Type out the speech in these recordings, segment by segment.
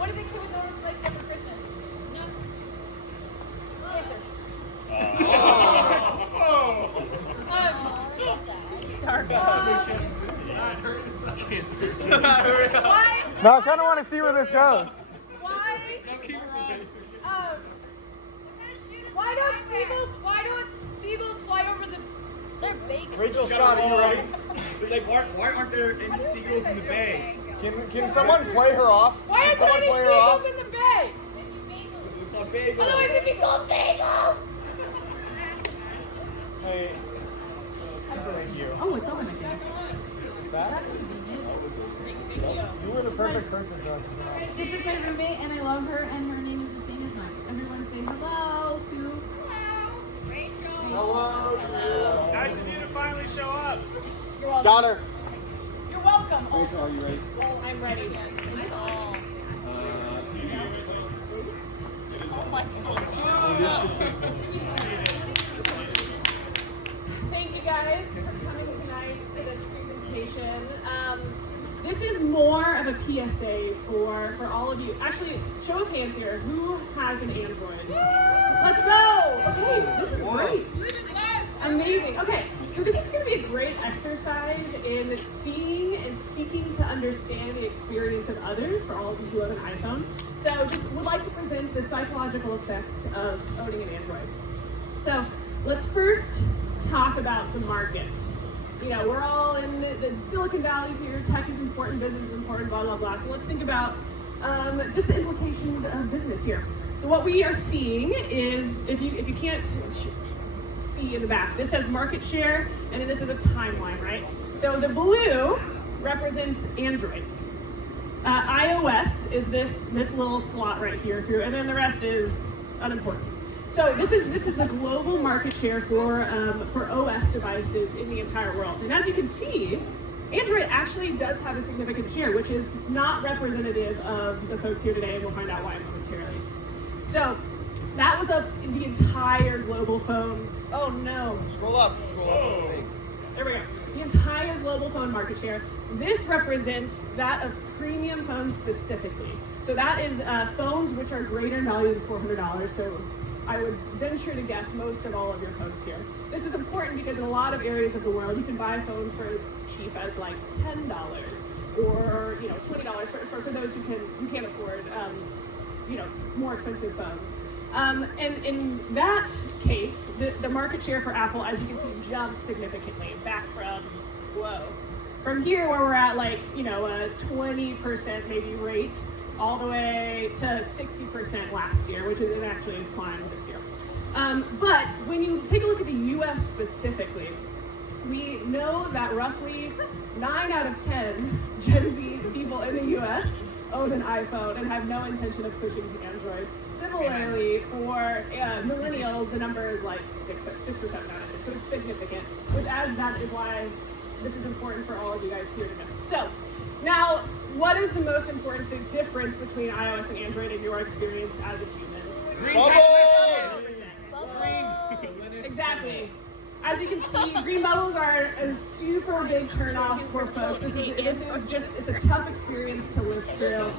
What do they say with no replacement for Christmas? Why? No, I kind of want to see where this goes. Why don't seagulls fly over the? They're bacon. Rachel, Scott, are you ready? It's like, why aren't there any seagulls in the bay? Can someone play her off? Why Can is there someone any play her off? seagulls in the bay? It's called bagels. Otherwise it'd be called bagels. Hey, thank you. Oh, it's on again. That? You were the perfect person, though. This is my roommate, and I love her, and her name is the same as mine. Everyone say hello to Rachel. Hello. Nice of you to finally show up. You're welcome. Got her. You're welcome. Rachel, are you ready? Oh, I'm ready. Oh. Oh my God. Thank you guys for coming tonight to this presentation. This is more of a PSA for all of you. Actually, show of hands here. Who has an Android? Let's go! Okay, this is great. Amazing. Okay, so this is going to be a great exercise in seeing and seeking to understand the experience of others for all of you who have an iPhone. So just would like to present the psychological effects of owning an Android. So let's first talk about the market. You know, we're all in the Silicon Valley here, tech is important, business is important, blah, blah, blah. So let's think about just the implications of business here. So what we are seeing is, if you can't see in the back, this says market share, and then this is a timeline, right? So the blue represents Android. iOS is this little slot right here through, and then the rest is unimportant. So this is the global market share for OS devices in the entire world. And as you can see, Android actually does have a significant share, which is not representative of the folks here today, and we'll find out why momentarily. So that was the entire global phone. Oh no. Scroll up. There we go. The entire global phone market share. This represents that of premium phones specifically. So that is phones which are greater in value than $400. So I would venture to guess most of all of your phones here. This is important because in a lot of areas of the world, you can buy phones for as cheap as like $10 or $20 for those who can't afford more expensive phones. And in that case, the market share for Apple, as you can see, jumped significantly back from here where we're at like a 20% maybe rate all the way to 60% last year, which is actually has climbed this year. But when you take a look at the U.S. specifically, we know that roughly 9 out of 10 Gen Z people in the U.S. own an iPhone and have no intention of switching to Android. Similarly, for millennials, the number is like 6 or 7 out of 10, so it's significant, which as that is why this is important for all of you guys here to know. So, now, what is the most important difference between iOS and Android in your experience as a human? Green text Green. Exactly. As you can see, green bubbles are a super big turnoff for folks. This is just, it's a tough experience to live through.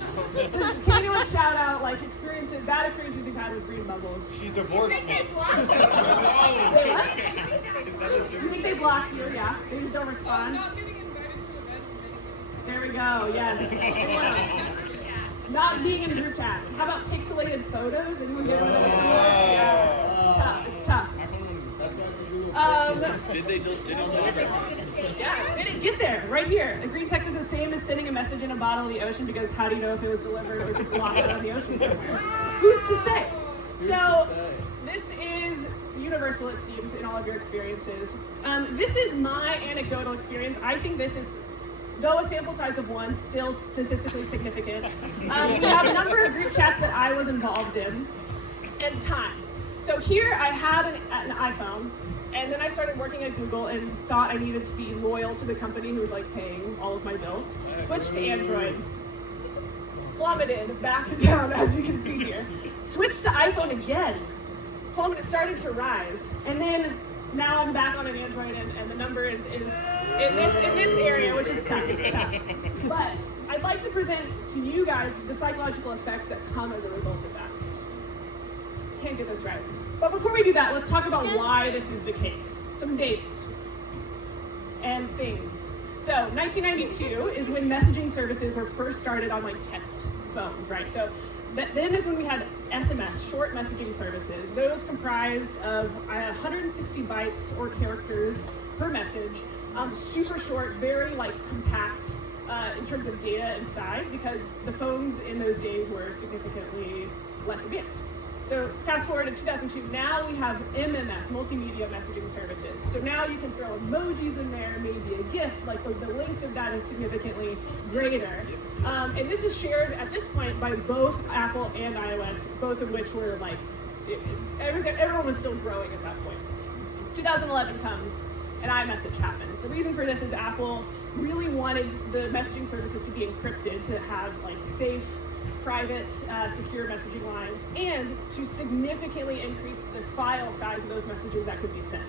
Can anyone shout out bad experiences you've had with green bubbles? She divorced me. They what? You think they blocked you? Yeah. They just don't respond. There we go. Yes. Not being in a group chat. How about pixelated photos? Anyone get one of those? Yeah. It's tough. Did they deliver? Yeah, did it get there? Right here. The green text is the same as sending a message in a bottle in the ocean, because how do you know if it was delivered or just lost out in the ocean somewhere? Who's to say? So this is universal, it seems, in all of your experiences. This is my anecdotal experience. I think this is, though a sample size of 1, still statistically significant. We have a number of group chats that I was involved in, and time. So here I had an iPhone, and then I started working at Google and thought I needed to be loyal to the company who was like paying all of my bills. Switched to Android. Plummeted back down, as you can see here. Switched to iPhone again. Plummeted, started to rise. And then now I'm back on an Android, and the number is in this area, which is tough. But I'd like to present to you guys the psychological effects that come as a result of that. Can't get this right. But before we do that, let's talk about why this is the case. Some dates and things. So 1992 is when messaging services were first started on like text phones, right? So then is when we had SMS, short messaging services. Those comprised of 160 bytes or characters per message. Super short, very like compact in terms of data and size, because the phones in those days were significantly less advanced. So fast forward to 2002, now we have MMS, multimedia messaging services. So now you can throw emojis in there, maybe a GIF, like the length of that is significantly greater. And this is shared at this point by both Apple and iOS, both of which were like, everyone was still growing at that point. 2011 comes and iMessage happens. The reason for this is Apple really wanted the messaging services to be encrypted, to have like safe, private, secure messaging lines, and to significantly increase the file size of those messages that could be sent.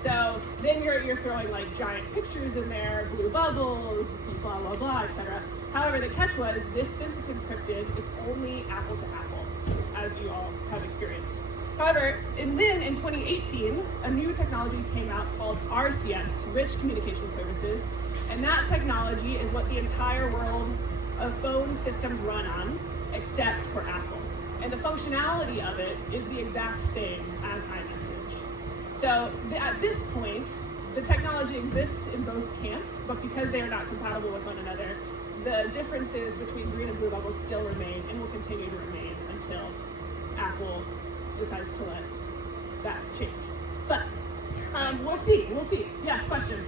So then you're throwing like giant pictures in there, blue bubbles, blah, blah, blah, etc. However, the catch was this, since it's encrypted, it's only Apple to Apple, as you all have experienced. However, and then in 2018, a new technology came out called RCS, Rich Communication Services, and that technology is what the entire world of phone systems run on, except for Apple. And the functionality of it is the exact same as iMessage. So at this point, the technology exists in both camps, but because they are not compatible with one another, the differences between green and blue bubbles still remain and will continue to remain until Apple decides to let that change. But we'll see. Yes, question.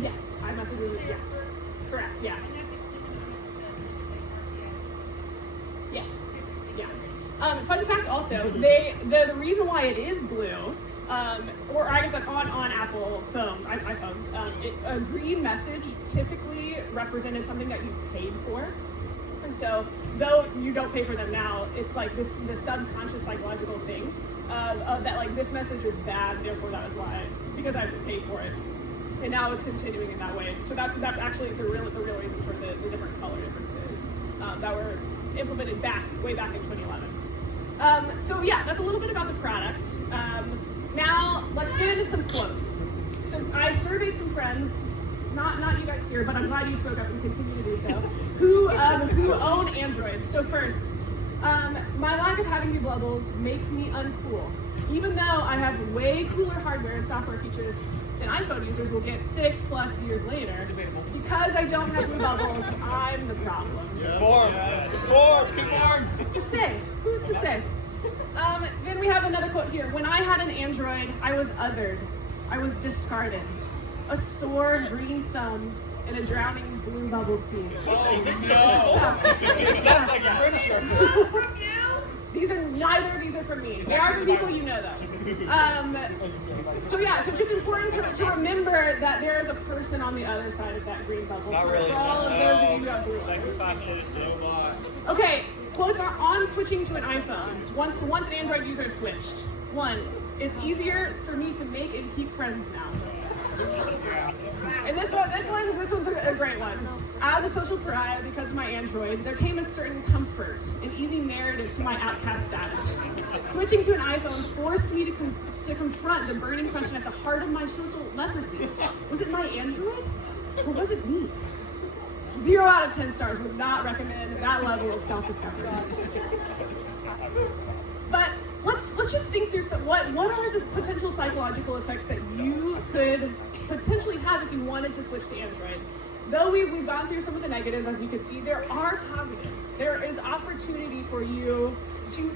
Yes, iMessage, yeah. Correct, yeah. Yes, yeah. Fun fact also, the reason why it is blue, or I guess like on Apple phone, iPhones, a green message typically represented something that you paid for. And so, though you don't pay for them now, it's like the subconscious psychological thing of that like this message is bad, therefore that is why, because I have to pay for it. And now it's continuing in that way. So that's actually the real reason for the different color differences that were implemented way back in 2011. So yeah, that's a little bit about the product. Now let's get into some quotes. So I surveyed some friends, not you guys here, but I'm glad you spoke up and continue to do so, who own Androids. So first, my lack of having blue bubbles makes me uncool, even though I have way cooler hardware and software features than iPhone users will get 6+ years later. Debatable. Because I don't have blue bubbles, I'm the problem. Conform. Who's to say? Who's to say? Then we have another quote here. When I had an Android, I was othered. I was discarded. A sore green thumb in a drowning blue bubble sea. This sounds like scripture. Neither of these are from me. They are from people you know though. So yeah, so just important to remember that there is a person on the other side of that green bubble. Not really. For all of those of you who have blue bubbles. Okay, quotes are on switching to an iPhone. Once an Android user switched. 1, it's easier for me to make and keep friends now. And this one's a great one. As a social pariah, because of my Android, there came a certain comfort, an easy narrative to my outcast status. Switching to an iPhone forced me to confront the burning question at the heart of my social leprosy. Was it my Android, or was it me? 0 out of 10 stars. Would not recommend that level of self-discovery. But let's just think through what are the potential psychological effects that you could potentially have if you wanted to switch to Android. Though we've gone through some of the negatives, as you can see, there are positives. There is opportunity for you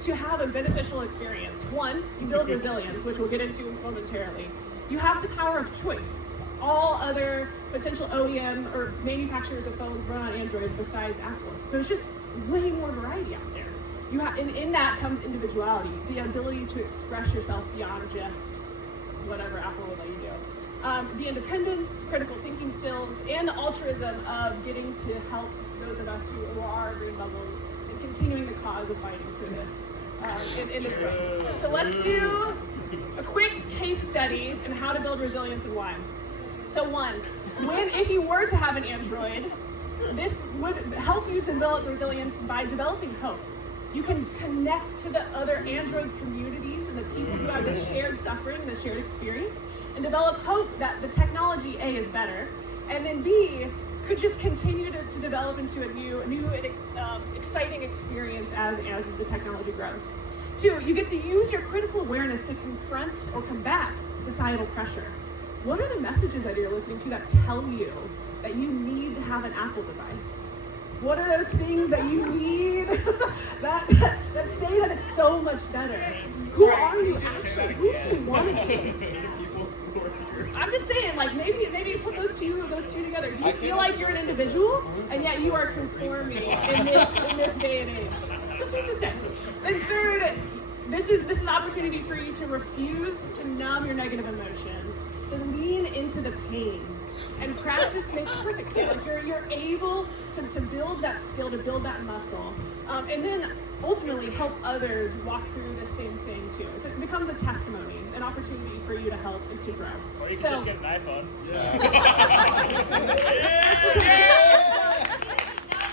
to have a beneficial experience. 1, you build resilience, which we'll get into momentarily. You have the power of choice. All other potential OEM or manufacturers of phones run on Android besides Apple. So it's just way more variety out there. And in that comes individuality, the ability to express yourself beyond just whatever Apple will let you do. The independence, critical thinking skills, and the altruism of getting to help those of us who are green bubbles and continuing the cause of fighting for this in this way. So let's do a quick case study in how to build resilience and why. So one, if you were to have an Android, this would help you develop resilience by developing hope. You can connect to the other Android communities and the people who have this shared suffering, this shared experience, and develop hope that the technology, A, is better, and then B, could just continue to develop into a new exciting experience as the technology grows. Two, you get to use your critical awareness to confront or combat societal pressure. What are the messages that you're listening to that tell you that you need to have an Apple device? What are those things that you need that say that it's so much better? Who are you actually? Who do you want to be? I'm just saying, like maybe put those two together. Do you feel like you're an individual and yet you are conforming in this day and age? This is the same. Then third, this is opportunities for you to refuse to numb your negative emotions, to lean into the pain. And practice makes perfect too. Like you're able to build that skill, to build that muscle, and then ultimately help others walk through the same thing too. It becomes a testimony, an opportunity for you to help and to grow. Or you can just get an iPhone.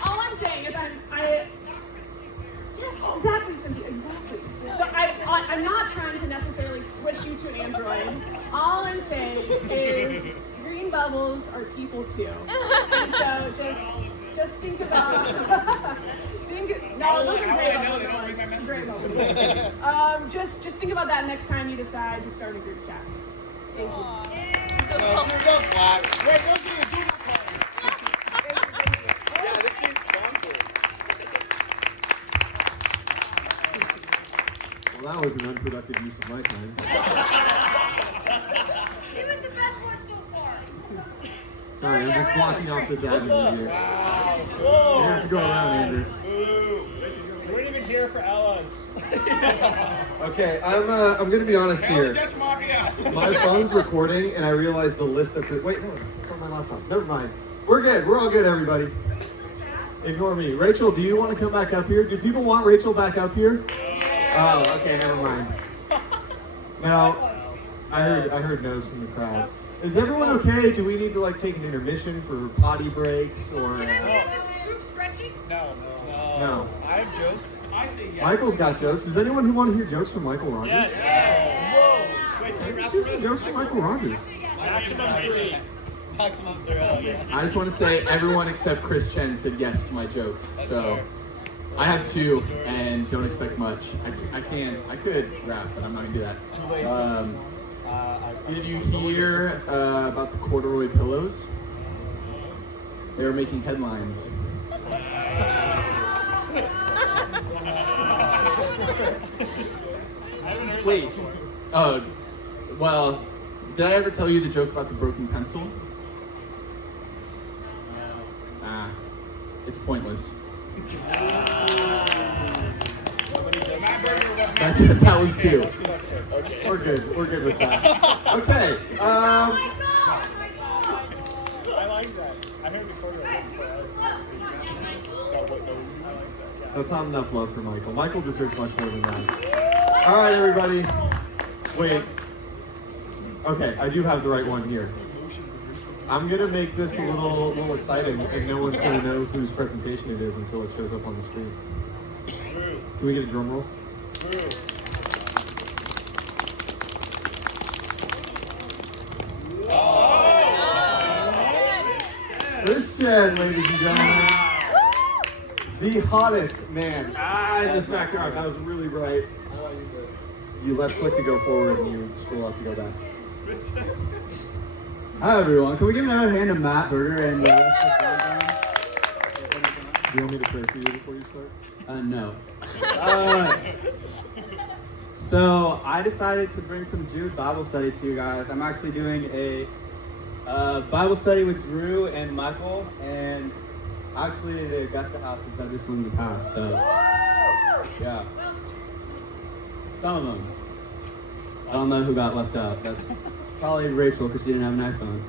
All I'm saying is yes, exactly, Cynthia, exactly. So I'm not trying to necessarily switch you to an Android. All I'm saying is green bubbles are people too. And so just think about no, those are gray bubbles. They don't read my messages. Gray bubbles. Just think about that next time you decide to start a group chat. Thank you. Well, here goes black. Wait, go see the Google Play. Yeah, this seems sponsored. Well, that was an unproductive use of my time. It was the best one so far. Sorry, I'm just blocking off this avenue here. You have to go around, Andrews. We weren't even here for Ella's. Okay, I'm gonna be honest Hail the here. Dutch Mafia. My phone's recording, and I realized the list of wait, no, it's on my laptop. Never mind. We're good. We're all good, everybody. Ignore me. Rachel, do you want to come back up here? Do people want Rachel back up here? Oh, okay, never mind. Now, I heard no's from the crowd. Is everyone okay? Do we need to like take an intermission for potty breaks or? Can I lead us in group stretching? No. I have jokes. I say yes. Michael's got jokes. Does anyone who want to hear jokes from Michael Rogers? Yes. Wait, can you rap Here's for some us? jokes from Michael Rogers. Maximum basis. Maximum thrill, yeah. I just want to say everyone except Chris Chen said yes to my jokes. So I have two and don't expect much. I could rap, but I'm not gonna do that. Did you hear about the corduroy pillows? They were making headlines. Wait. Well, did I ever tell you the joke about the broken pencil? It's pointless. That was two. We're good. We're good with that. Okay. I like that. I heard before that. That's not enough love for Michael. Michael deserves much more than that. All right, everybody. Wait. Okay, I do have the right one here. I'm gonna make this a little exciting, and no one's gonna know whose presentation it is until it shows up on the screen. Can we get a drum roll? Christian, ladies and gentlemen. The hottest man in this backyard. That was really bright. You left click to go forward and you scroll up to go back. Hi everyone. Can we give another hand to Matt Berger and Do you want me to pray for you before you start? no. So I decided to bring some Jude Bible study to you guys. I'm actually doing a Bible study with Drew and Michael, and actually the Augusta House has done this one in the past. So yeah, some of them. I don't know who got left out. That's probably Rachel because she didn't have an iPhone.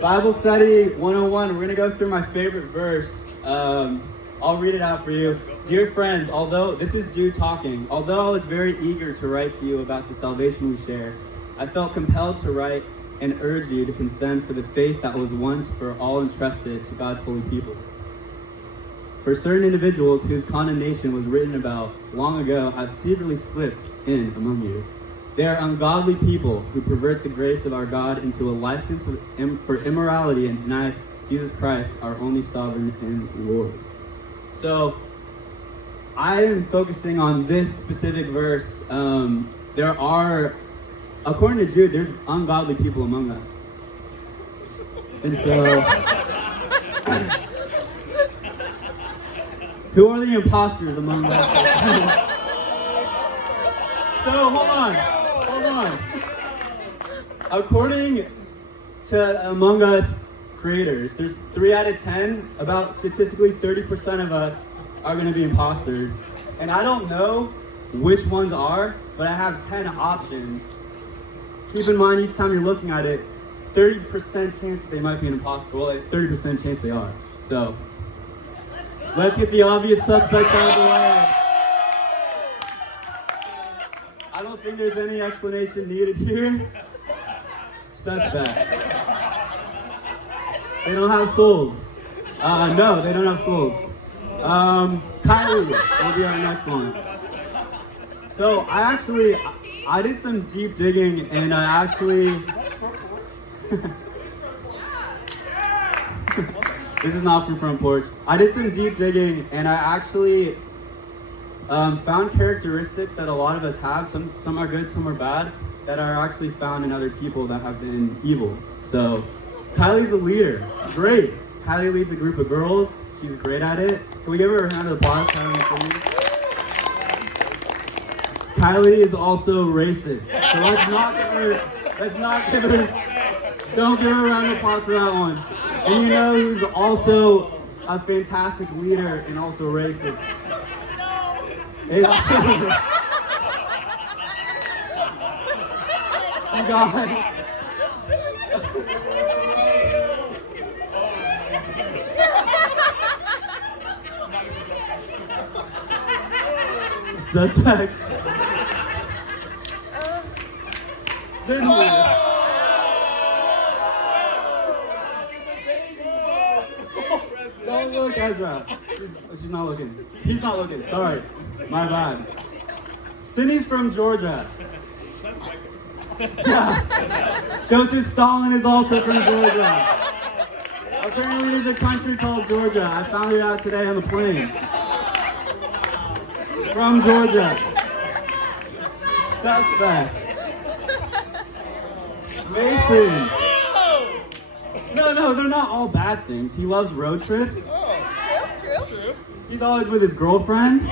Bible study 101. We're gonna go through my favorite verse. I'll read it out for you. Dear friends, although this is Jude talking, although I was very eager to write to you about the salvation we share, I felt compelled to write and urge you to contend for the faith that was once for all entrusted to God's holy people. For certain individuals whose condemnation was written about long ago have secretly slipped in among you. They are ungodly people who pervert the grace of our God into a license for immorality and deny Jesus Christ, our only sovereign and Lord. So, I am focusing on this specific verse. There are, according to Jude, there's ungodly people among us. And so, who are the imposters among us? So, hold on. According to Among Us creators, there's 3 out of 10, about statistically 30% of us are going to be imposters. And I don't know which ones are, but I have 10 options. Keep in mind, each time you're looking at it, 30% chance that they might be an imposter. Well, 30% chance they are. So, let's get the obvious suspects out of the way. I don't think there's any explanation needed here. Suspect. They don't have souls. No, they don't have souls. Kylie will be our next one. So I did some deep digging, and I actually, this is not from Front Porch. I did some deep digging, and I actually found characteristics that a lot of us have. Some are good, some are bad, that are actually found in other people that have been evil. So, Kylie's a leader. Great. Kylie leads a group of girls. She's great at it. Can we give her a round of applause? Kylie is also racist. So don't give her a round of applause for that one. And you know who's also a fantastic leader and also racist? Oh God. Suspect. Sydney. Don't look, Ezra. She's not looking. He's not looking. Sorry. My bad. Sydney's from Georgia. Yeah. Joseph Stalin is also from Georgia. Apparently there's a country called Georgia. I found it out today on the plane. From Georgia. Suspect. Mason. No, they're not all bad things. He loves road trips. True. He's always with his girlfriend.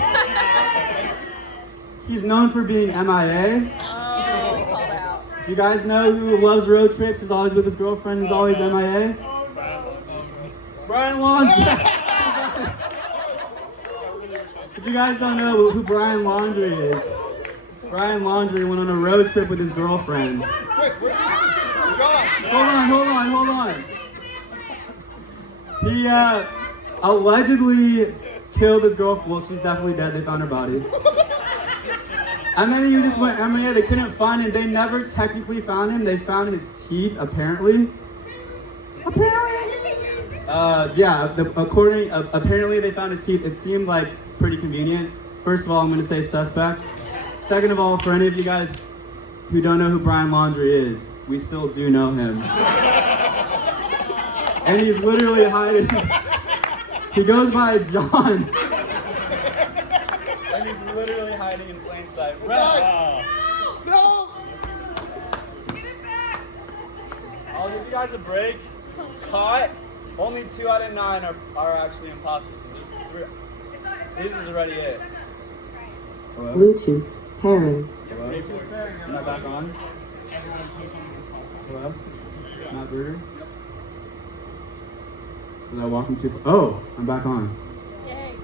He's known for being MIA. Oh, we called out. Do you guys know who loves road trips, is always with his girlfriend, is always MIA? Brian Laundrie. If you guys don't know who Brian Laundrie is, Brian Laundrie went on a road trip with his girlfriend. Hold on. He allegedly killed his girlfriend. Well, she's definitely dead. They found her body. And then he just went MIA. They couldn't find him. They never technically found him. They found his teeth, apparently. Apparently they found his teeth. It seemed like pretty convenient. First of all, I'm going to say suspect. Second of all, for any of you guys who don't know who Brian Laundrie is, we still do know him. And he's literally hiding. He goes by John. And he's literally hiding in plain sight. No! Get it back. I'll give you guys a break. Caught. Only 2 out of 9 are actually imposters. So there's 3. This is already it. Hello? Bluetooth pairing. Hello? Am I back on? Hello? Matt Berger? Was I walking too far? Oh, I'm back on. Yay.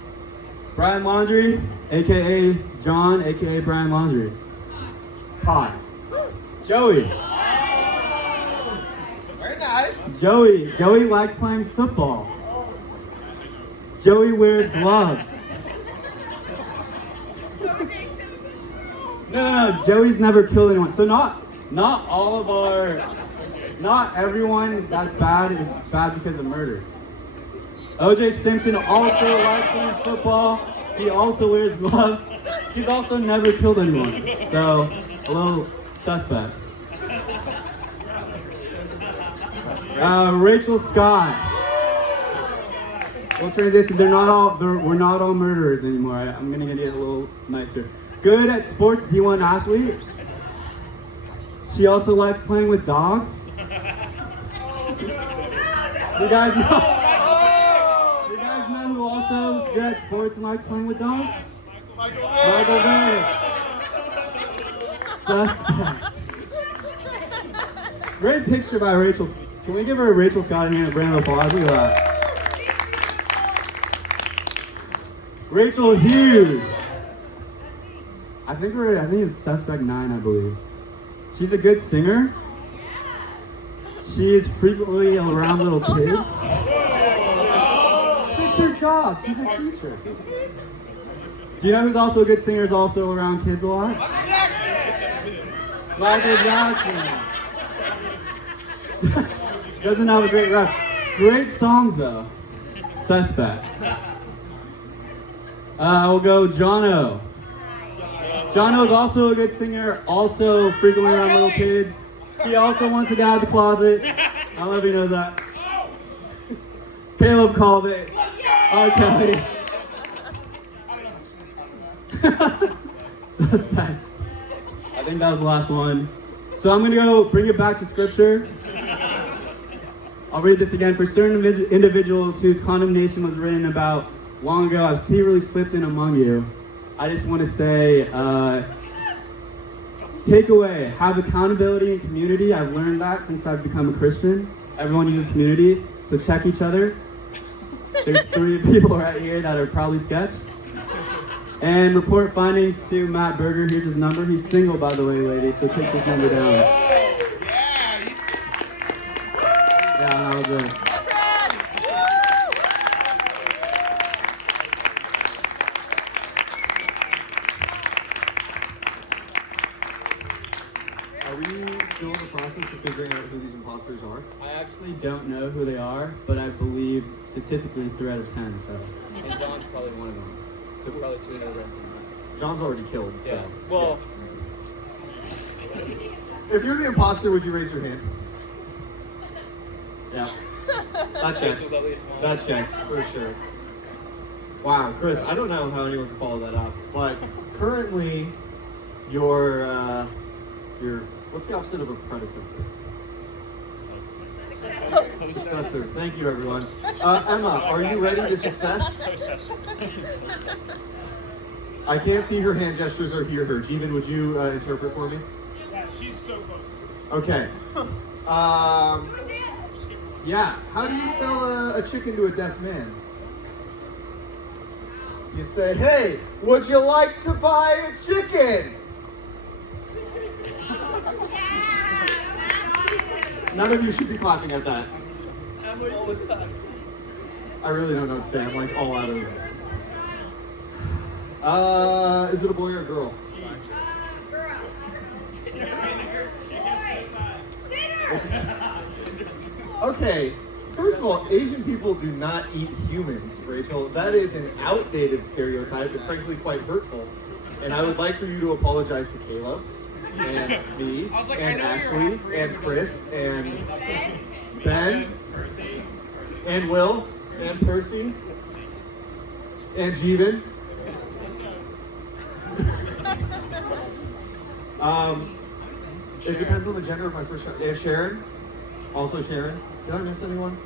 Brian Laundrie, aka John, aka Brian Laundrie. Caught. Joey. Very nice. Joey likes playing football. Joey wears gloves. No. Joey's never killed anyone. So not all of our, not everyone that's bad is bad because of murder. O.J. Simpson also likes playing football. He also wears gloves. He's also never killed anyone. So a little suspect. Rachel Scott. We'll transition. We're not all murderers anymore. I'm gonna get a little nicer. Good at sports, D1 athlete. She also likes playing with dogs. You guys know? You guys know who also is good at sports and likes playing with dogs? Michael Vick. Suspect. Great picture by Rachel. Can we give her a Rachel Scott and a brand of applause? Look at that. Rachel Hughes. I think it's suspect 9, I believe. She's a good singer. She is frequently around little kids. It's her job. She's a teacher. Do you know who's also a good singer? Is also around kids a lot? Michael Jackson. Doesn't have a great rap. Great songs though. Suspects. We'll go Jono. Jono is also a good singer, also frequently around little kids. He also wants to get out of the closet. I don't know if he knows that. Caleb called it. R. Kelly. Suspects. I think that was the last one. So I'm going to go bring it back to scripture. I'll read this again. For certain individuals whose condemnation was written about long ago, I've secretly slipped in among you. I just want to say, take away, have accountability and community. I've learned that since I've become a Christian. Everyone uses community, so check each other. There's 3 people right here that are probably sketch. And report findings to Matt Berger. Here's his number. He's single, by the way, ladies, so take his number down. Yeah, that was it. Are we still in the process of figuring out who these imposters are? I actually don't know who they are, but I believe statistically 3 out of 10, so. And John's probably one of them. So probably 2 of the rest of them. John's already killed, so. Yeah. Well, If you're the imposter, would you raise your hand? Yeah. That checks. That checks, for sure. Wow, Chris, I don't know how anyone can follow that up, but currently, your what's the opposite of a predecessor? Successor. Thank you, everyone. Emma, are you ready to success? I can't see her hand gestures or hear her. Jeevan, would you interpret for me? Yeah, she's so close. Okay. Yeah. How do you sell a chicken to a deaf man? You say, "Hey, would you like to buy a chicken?" None of you should be clapping at that. I really don't know what to say. I'm like all out of it. Is it a boy or a girl? Okay, first of all, Asian people do not eat humans, Rachel. That is an outdated stereotype and frankly quite hurtful. And I would like for you to apologize to Caleb and me and Ashley and Chris and Ben and Will and Percy and Jeevan. It depends on the gender of my first child. And Sharon. Also Sharon. Did I miss anyone?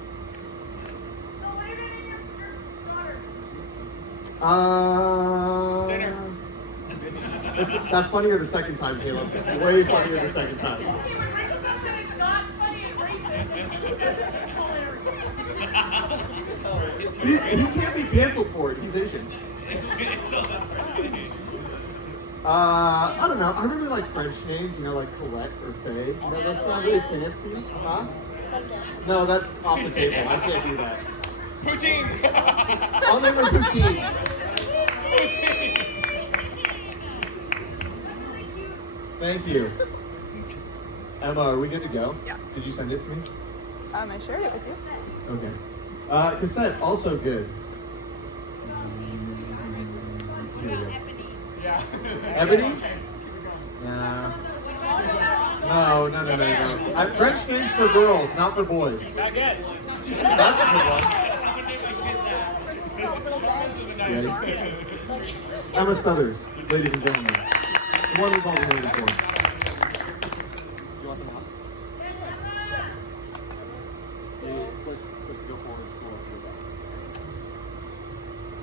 That's funnier the second time, Caleb. Way funnier the second time. He can't be canceled for it. He's Asian. I don't know. I really like French names, you know, like Colette or Faye. You know, that's not really fancy. Huh? No, that's off the table. I can't do that. Poutine. I'll name her Poutine. Thank you. Emma, are we good to go? Yeah. Did you send it to me? I shared it with you. Okay. Cassette, also good. Here we go. Yeah. Ebony? Nah. No. French names for girls, not for boys. Baguette. That's a good one. Ready? Emma Stuthers, ladies and gentlemen. The one we've all been waiting for. You want them off?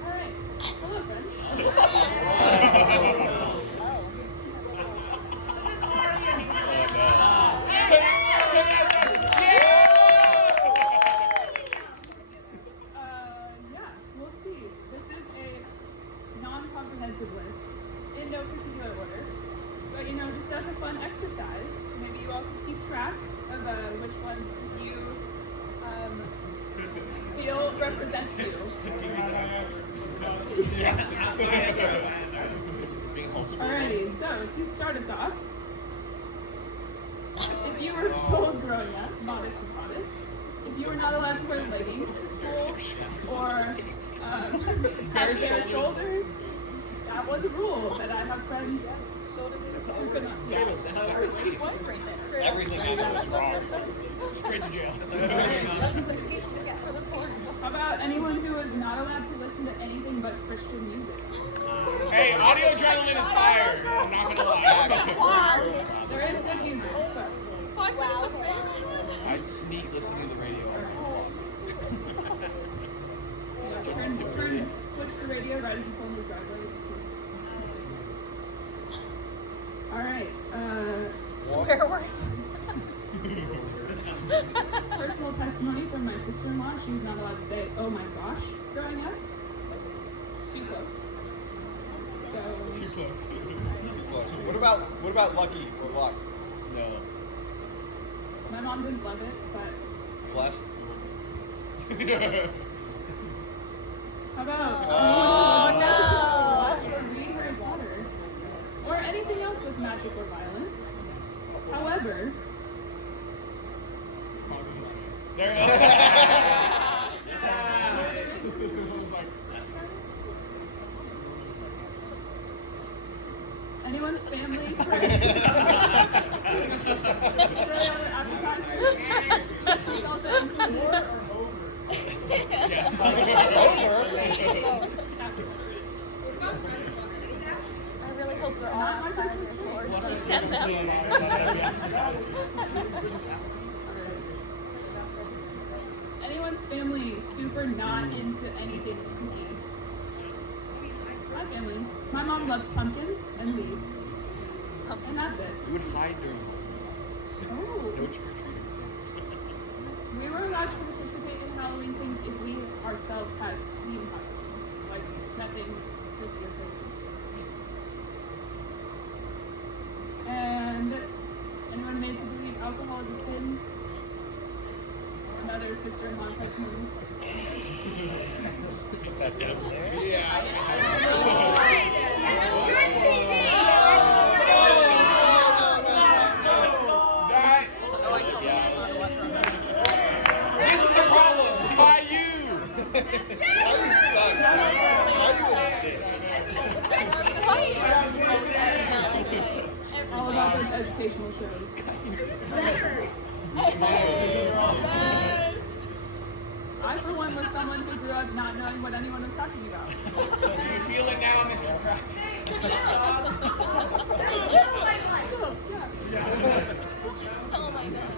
All right. Hello, friends. Yeah, we'll see. This is a non-comprehensive list in no particular order. But, just as a fun exercise, maybe you all can keep track of which ones you feel represent you. Alrighty, so to start us off, if you were told growing up, modest is modest, if you were not allowed to wear leggings to school or have bare shoulders, that was a rule that I have friends who could not. Yeah. Everything I know is wrong. Straight to jail. How about anyone who is not allowed to listen to anything but Christian music? Hey, audio adrenaline is fire. I'm not gonna lie. There is good music, but I'd sneak listening to the radio. switch the radio right as you pull in the driveway. All right. Swear words. Personal testimony from my sister-in-law. She was not allowed to say, "Oh my gosh," growing up. Too close. So. Too close. What about Lucky or Luck? No. My mom didn't love it, but. Blessed. How about? Oh, no. Or read Harry Potter, or anything else with magic or violence. However. There it is. Anyone's family? Yes. I really hope they're all Not my on person's Lord. Lord. Just send them. Anyone's family super not into anything spooky? My family. My mom loves pumpkins and leaves. And that's it. We would hide during Oh. no trick or treating. We were allowed to participate in Halloween things if we ourselves had theme costumes. Like nothing spooky or crazy. And anyone made to believe alcohol is a sin? Another sister-in-law testimony. Is that down there? This is a problem. Caillou. Caillou sucks. Caillou is a dick. All about those educational shows. I, for one, was someone who grew up not knowing what anyone was talking about. Do you feel it now, Mr. Krabs? Oh my god.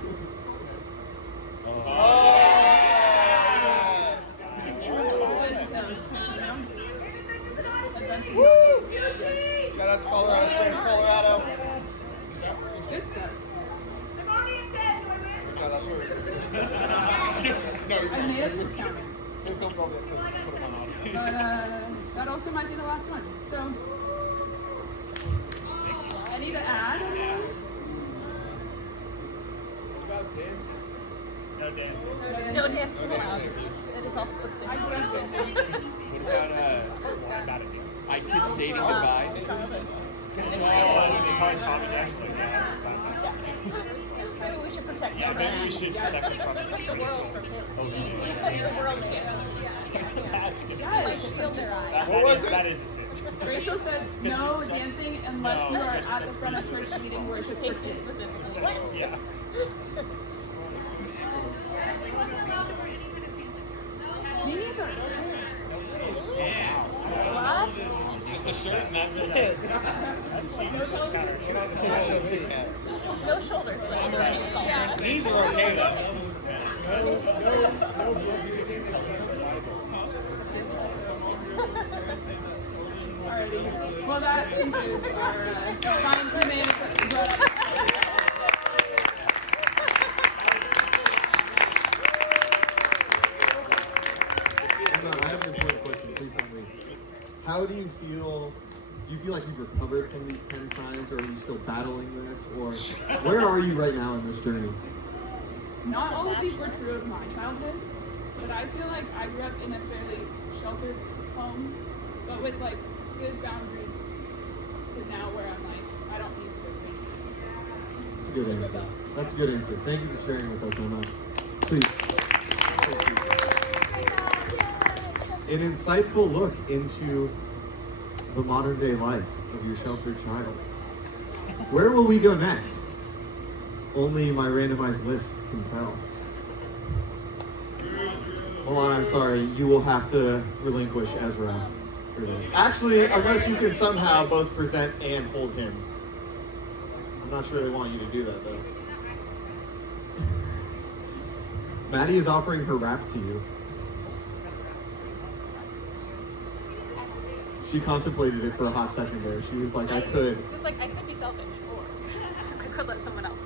Shout out to Colorado Springs, Colorado. Good stuff. Yeah, that's where I may have miscounted. But that also might be the last one. So I need to add. No dancing. No dancing allowed. It is all flipped. I grew up dancing. What about I kiss dating goodbye? Maybe we should protect Yeah, her. maybe we should protect her from Put the world for him. Oh, yeah. Put the world Yes. shield their eyes. What was it? That is the sin. Rachel said no dancing unless you are at the front of church leading worship for kids. Yeah. Me neither. What? Just a shirt and that's it. No shoulders, but underneath it's all that. Knees are okay though. Alrighty. Well, that concludes our science and management. Hold on, I have an important question. Please don't leave. How do you feel? Do you feel like you've recovered from these 10 signs, or are you still battling this? Or where are you right now in this journey? Not all of these were true of my childhood, but I feel like I grew up in a fairly sheltered home, but with like good boundaries to now where I'm like, I don't need to. That's a good answer. That's a good answer. Thank you for sharing with us, Emma. Please. An insightful look into the modern day life of your sheltered child. Where will we go next? Only my randomized list can tell. Hold on, I'm sorry. You will have to relinquish Ezra for this. Actually, unless you can somehow both present and hold him. I'm not sure they want you to do that, though. Maddie is offering her rap to you. She contemplated it for a hot second there. She was like, I could. It's like I could be selfish, or I could let someone else.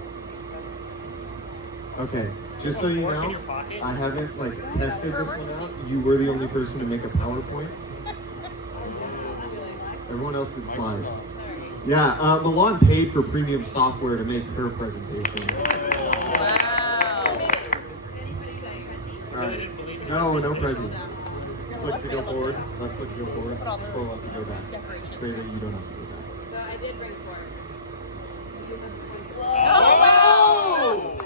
Okay, just so you know, I haven't like tested this one out. You were the only person to make a PowerPoint. Everyone else did slides. Yeah, Milan paid for premium software to make her presentation. Wow. Alright. No present. Click to go forward. Let's click to go forward. Scroll up to go back. Trader, you don't have to go back. So I did bring forks. Oh!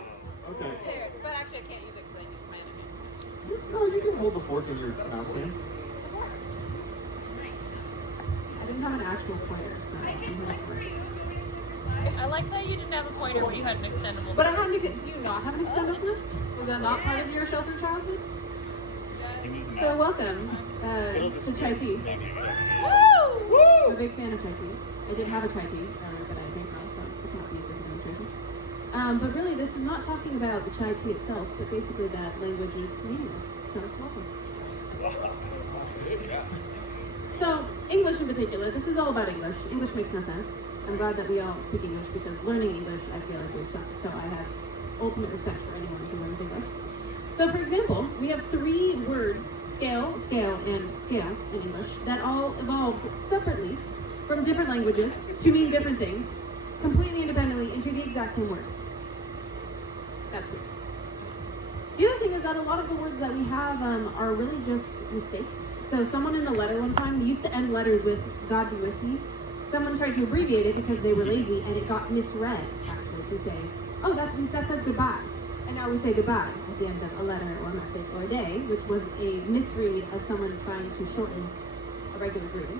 Okay. Here, but actually I can't use it because I need my enemy. No, you can hold the fork in your mouse hand. I didn't have an actual pointer, so I didn't have a pointer. I like that you didn't have a pointer, but you had an extendable. But I had to get, do you not have an extended list? Was that not part of your sheltered childhood? So welcome to Chai Tea. Woo! I'm a big fan of Chai Tea. I did have a Chai Tea, but I think also it cannot be used as a demonstration. But really, this is not talking about the Chai Tea itself, but basically that language is meaningless. So welcome. So English in particular, this is all about English. English makes no sense. I'm glad that we all speak English because learning English, I feel like, is suck. So I have ultimate respect for anyone who learns English. So for example, we have 3 words, scale, scale, and scale in English, that all evolved separately from different languages to mean different things, completely independently into the exact same word. That's weird. The other thing is that a lot of the words that we have are really just mistakes. So someone in the letter one time, we used to end letters with God be with me. Someone tried to abbreviate it because they were lazy and it got misread, actually, to say, oh, that says goodbye. And now we say goodbye at the end of a letter or a message or a day, which was a misread of someone trying to shorten a regular greeting.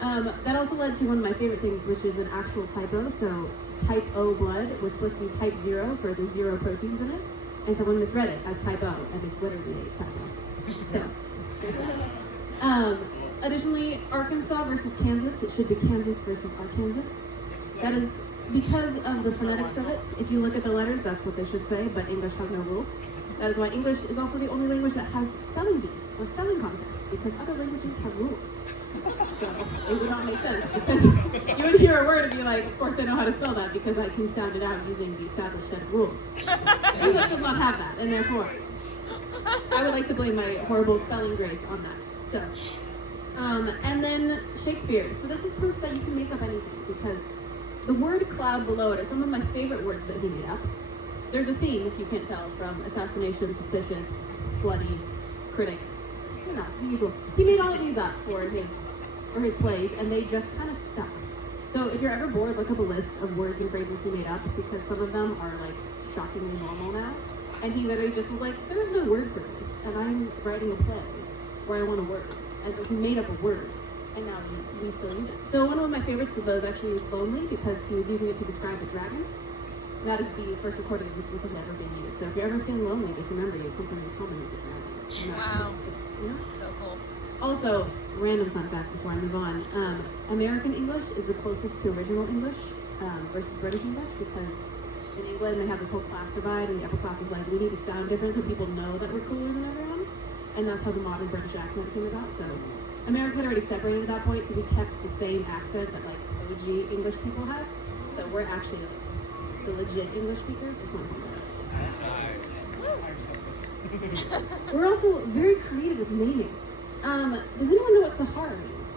That also led to one of my favorite things, which is an actual typo. So type O blood was supposed to be type 0 for the 0 proteins in it. And someone misread it as type O, and it's literally a typo. So, additionally, Arkansas versus Kansas, it should be Kansas versus Arkansas. That is because of the phonetics of it. If you look at the letters, that's what they should say, but English has no rules. That is why English is also the only language that has spelling bees or spelling contests, because other languages have rules. So it would not make sense, because you would hear a word and be like, of course I know how to spell that because I can sound it out using the established set of rules. English does not have that, and therefore I would like to blame my horrible spelling grades on that. So, and then Shakespeare. So this is proof that you can make up anything, because the word cloud below it is some of my favorite words that he made up. there's a theme, if you can't tell, from assassination, suspicious, bloody, critic. You know, the usual. He made all of these up for his plays, and they just kind of stuck. So if you're ever bored, look up a list of words and phrases he made up, because some of them are like shockingly normal now. And he literally just was like, there is no word for this, and I'm writing a play where I want a word. And so he made up a word, and now we still use it. So one of my favorites of those actually is lonely, because he was using it to describe a dragon. And that is the first recorded instance of ever been used. So if you're ever feeling lonely, just remember you have something in common with the dragon. And that's Wow. you know? So cool. Also, random fun fact before I move on, American English is the closest to original English versus British English, because in England they have this whole class divide, and the upper class is like, we need to sound different so people know that we're cooler than everyone, and that's how the modern British accent came about. So America had already separated at that point, so we kept the same accent that like OG English people had. So we're actually the legit English speakers. Just want to point that out. We're also very creative with naming. Does anyone know what Sahara means?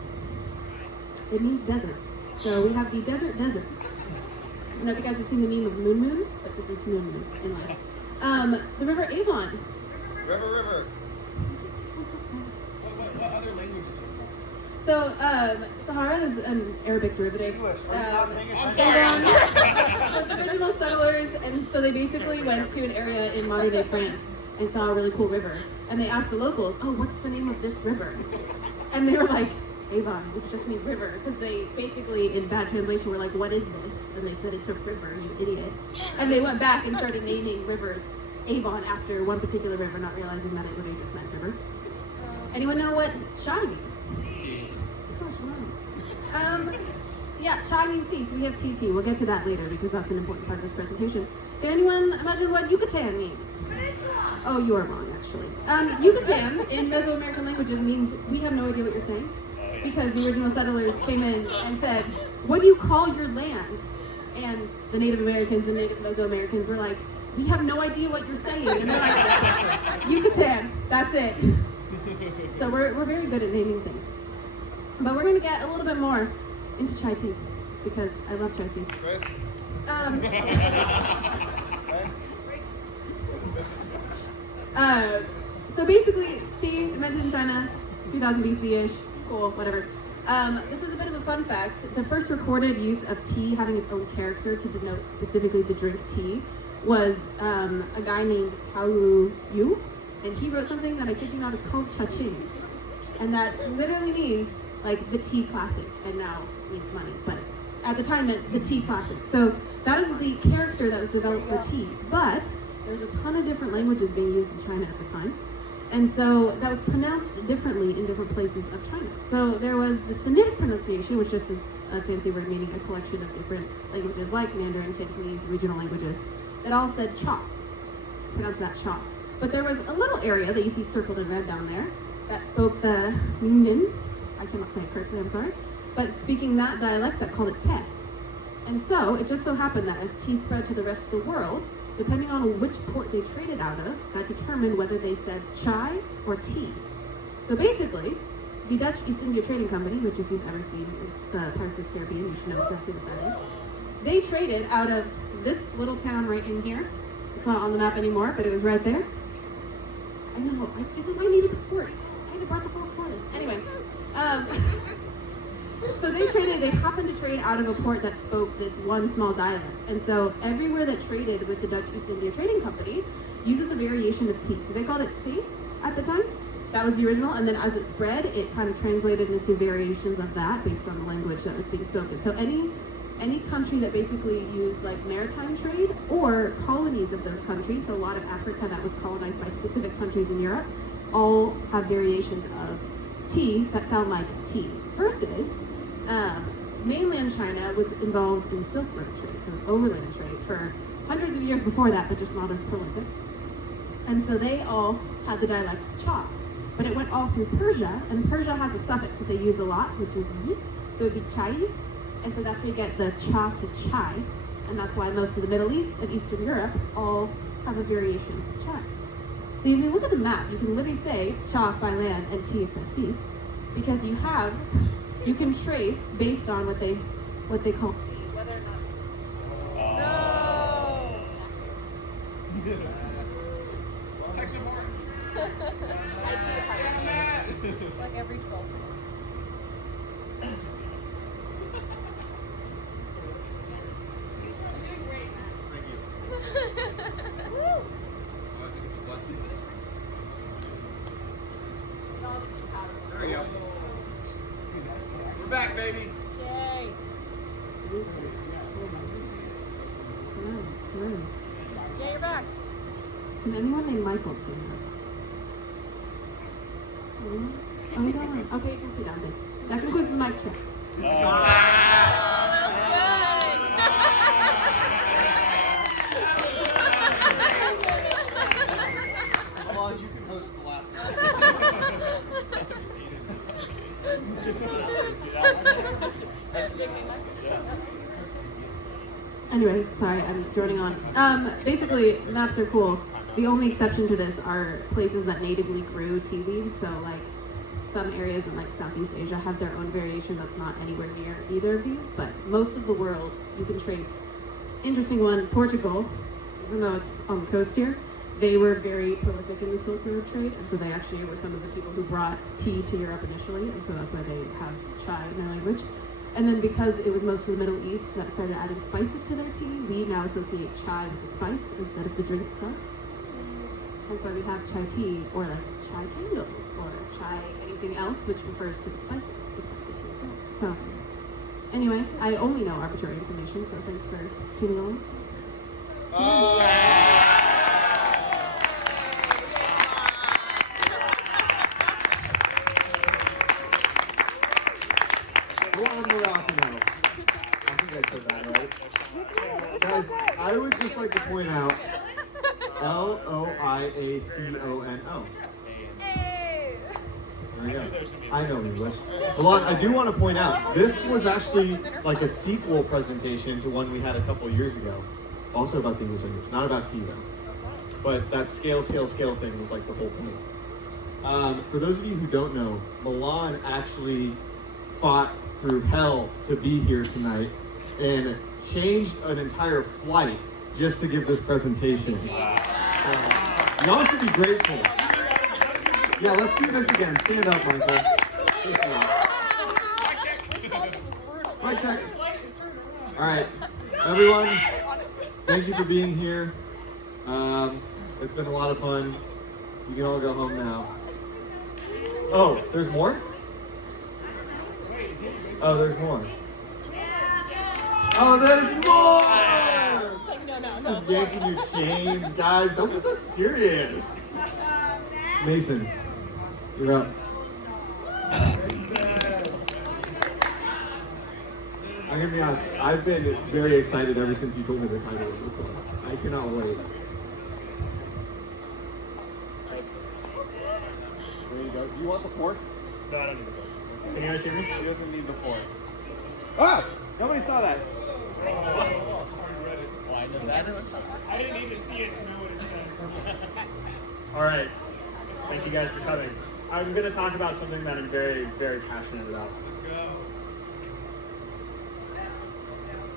It means desert. So we have the desert. I don't know if you guys have seen the meme of Moon, but this is Moon in life. The river Avon. River. What other languages are So, Sahara is an Arabic derivative. English. Are you not paying I'm attention? sorry. Was original settlers, and so they basically went to an area in modern day France and saw a really cool river. And they asked the locals, oh, what's the name of this river? And they were like, Avon, which just means river, because they basically, in bad translation, were like, what is this? And they said, it's a river, you idiot. And they went back and started naming rivers Avon after one particular river, not realizing that it would have just meant river. Anyone know what chai means? Gosh, wow. Yeah, chai means tea, so we have tea. We'll get to that later, because that's an important part of this presentation. Can anyone imagine what Yucatan means? Oh, you are wrong, actually. Yucatan, in Mesoamerican languages, means we have no idea what you're saying, because the original settlers came in and said, what do you call your land? And the Native Americans and Native Mesoamericans were like, we have no idea what you're saying. And they're like, Yucatan, that's it. So we're very good at naming things. But we're going to get a little bit more into chai tea, because I love chai tea. Chris? So basically, tea invented in China, 2000 BC-ish, cool, whatever. This is a bit of a fun fact. The first recorded use of tea having its own character to denote specifically the drink tea was a guy named Cao Yu, and he wrote something that I kid you not is called Cha-Ching. And that literally means like the tea classic, and now means money, but at the time meant the tea classic. So that is the character that was developed for tea, but there's a ton of different languages being used in China at the time. And so that was pronounced differently in different places of China. So there was the Sinitic pronunciation, which just is a fancy word meaning a collection of different languages like Mandarin, Cantonese, regional languages, that all said cha, pronounced that cha. But there was a little area that you see circled in red down there that spoke the Min, I cannot say it correctly, I'm sorry, but speaking that dialect that called it te. And so it just so happened that as tea spread to the rest of the world, depending on which port they traded out of, that determined whether they said chai or tea. So basically, the Dutch East India Trading Company, which if you've ever seen the Pirates of the Caribbean, you should know exactly what that is. They traded out of this little town right in here. It's not on the map anymore, but it was right there. I know, this is why I needed the port. I had to brought the port for this. Anyway, so they happened to trade out of a port that spoke this one small dialect. And so everywhere that traded with the Dutch East India Trading Company uses a variation of tea. So they called it tea at the time. That was the original. And then as it spread, it kind of translated into variations of that based on the language that was being spoken. So any country that basically used like maritime trade or colonies of those countries, so a lot of Africa that was colonized by specific countries in Europe, all have variations of tea that sound like tea. Versus mainland China was involved in Silk Road trade, so overland trade for hundreds of years before that, but just not as prolific. And so they all had the dialect cha, but it went all through Persia, and Persia has a suffix that they use a lot, which is yi, so it'd be chai, and so that's where you get the cha to chai, and that's why most of the Middle East and Eastern Europe all have a variation of chai. So if you look at the map, you can literally say cha by land and tea by sea, because you can trace based on what they call tea, whether or not. Text him more. Like every 12 minutes. There we go. We're back, baby. Yay. Hello. Yeah, you're back. Can anyone named Michael stand up? Anyone? Oh, you don't want- Okay, you can sit down, Dix. That concludes the mic check. Come on, you can host the last one. Anyway, sorry, I'm droning on. Basically, maps are cool. The only exception to this are places that natively grew tea leaves. So, like, some areas in like Southeast Asia have their own variation that's not anywhere near either of these. But most of the world, you can trace. Interesting one, Portugal, even though it's on the coast here, they were very prolific in the Silk Road trade, and so they actually were some of the people who brought tea to Europe initially, and so that's why they have chai in their language. And then because it was mostly the Middle East that started adding spices to their tea, we now associate chai with the spice instead of the drink itself. That's why we have chai tea, or like chai candles, or chai anything else which refers to the spices besides the tea itself. So, anyway, I only know arbitrary information, so thanks for tuning on. Juan Morocco. I think I said that right. Guys, I would just like to point out Loiacono. There you go. I know English. Milan, I do want to point out, this was actually like a sequel presentation to one we had a couple years ago. Also about the English language, not about tea though. But that scale thing was like the whole point. For those of you who don't know, Milan actually fought through hell to be here tonight and changed an entire flight just to give this presentation. Y'all should be grateful. Yeah, let's do this again. Stand up, Michael. Mic check. All right, everyone, thank you for being here. It's been a lot of fun. You can all go home now. Oh, there's more? Oh, there's more. Oh, there's more! Just yanking your chains, guys. Don't be so serious. Mason, you're up. I'm gonna be honest, I've been very excited ever since you told me the title of this one. I cannot wait. There you go. Do you want the fork? No, I don't need the book. Can you guys hear me? He doesn't need the fork. Ah! Nobody saw that. I didn't even see it to know what it says. All right. Thank you guys for coming. I'm going to talk about something that I'm very, very passionate about. Let's go.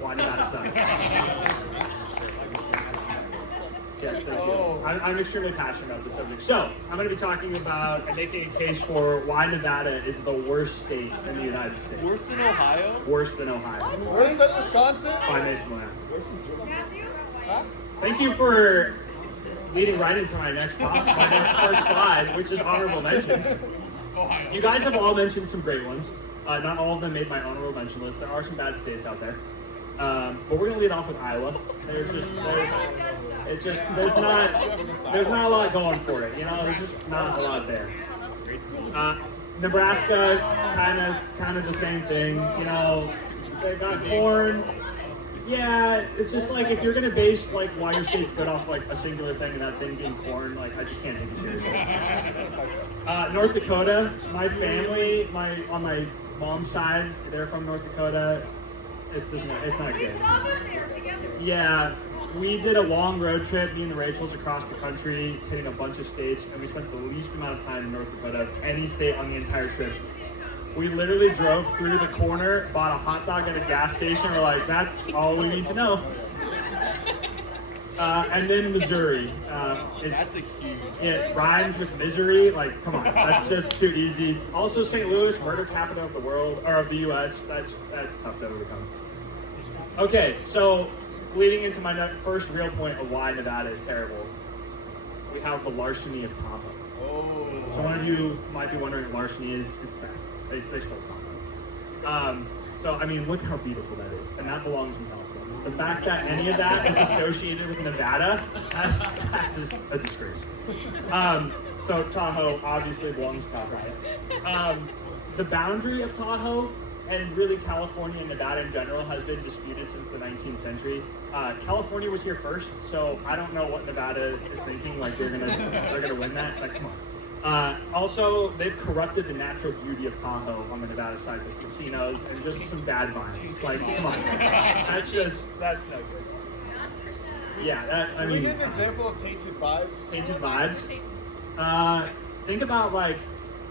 Why Nevada sucks. Yes, thank you. I'm extremely passionate about this subject. So, I'm going to be talking about and making a case for why Nevada is the worst state in the United States. Worse than Ohio? Worse than Ohio. Worse than Wisconsin? By Mason Lab. Thank you for leading right into my next topic, my next first slide, which is honorable mentions. You guys have all mentioned some great ones. Not all of them made my honorable mention list. There are some bad states out there. But we're gonna lead off with Iowa. There's not a lot going for it. You know, there's just not a lot there. Nebraska, kind of the same thing. You know, they got corn. Yeah, it's just like if you're gonna base like why your state's good off like a singular thing and that thing being corn, like I just can't take it seriously. North Dakota, my family, on my mom's side, they're from North Dakota. It's not good. Yeah, we did a long road trip, me and the Rachels, across the country, hitting a bunch of states, and we spent the least amount of time in North Dakota of any state on the entire trip. We literally drove through the corner, bought a hot dog at a gas station, we're like, that's all we need to know. And then Missouri. That's a huge. It rhymes with misery. Like, come on, that's just too easy. Also, St. Louis, murder capital of the world or of the U.S. That's tough to overcome. Okay, so leading into my first real point of why Nevada is terrible, we have the larceny of Tahoe. Oh. So one of you might be wondering what larceny is. It's that they stole Tahoe. So I mean, look how beautiful that is, and that belongs in California. The fact that any of that is associated with Nevada, that's just a disgrace. So Tahoe obviously belongs to Tahoe. The boundary of Tahoe and really California and Nevada in general has been disputed since the 19th century. California was here first, so I don't know what Nevada is thinking. Like they're gonna win that. Like come on. Also, they've corrupted the natural beauty of Tahoe on the Nevada side with casinos and just some bad vibes. Like, come on. That's no good. Yeah, Can we get an example of tainted vibes? Tainted vibes.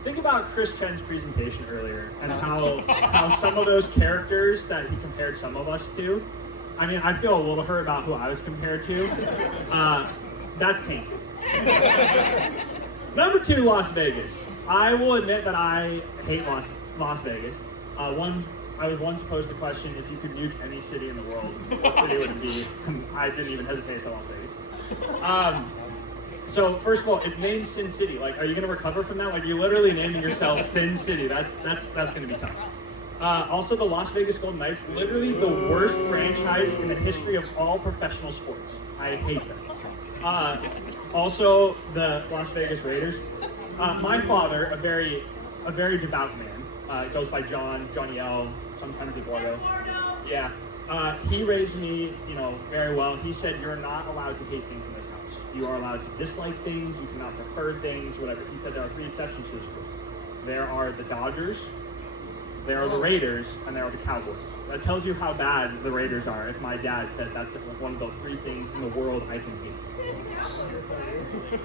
Think about Chris Chen's presentation earlier and how some of those characters that he compared some of us to. I mean, I feel a little hurt about who I was compared to. That's tainted. Number 2, Las Vegas. I will admit that I hate Las Vegas. I was once posed the question, if you could nuke any city in the world, what city would it be? I didn't even hesitate to say Las Vegas. So first of all, it's named Sin City. Like, are you going to recover from that? Like, you're literally naming yourself Sin City. That's going to be tough. Also, the Las Vegas Golden Knights, literally the worst franchise in the history of all professional sports. I hate them. Also, the Las Vegas Raiders. My father, a very devout man, goes by Johnny L, sometimes Eduardo. Yeah. He raised me, very well. He said, you're not allowed to hate things in this house. You are allowed to dislike things. You cannot prefer things, whatever. He said there are 3 exceptions to this rule. There are the Dodgers, there are the Raiders, and there are the Cowboys. That tells you how bad the Raiders are. If my dad said that's one of the 3 things in the world I can hate.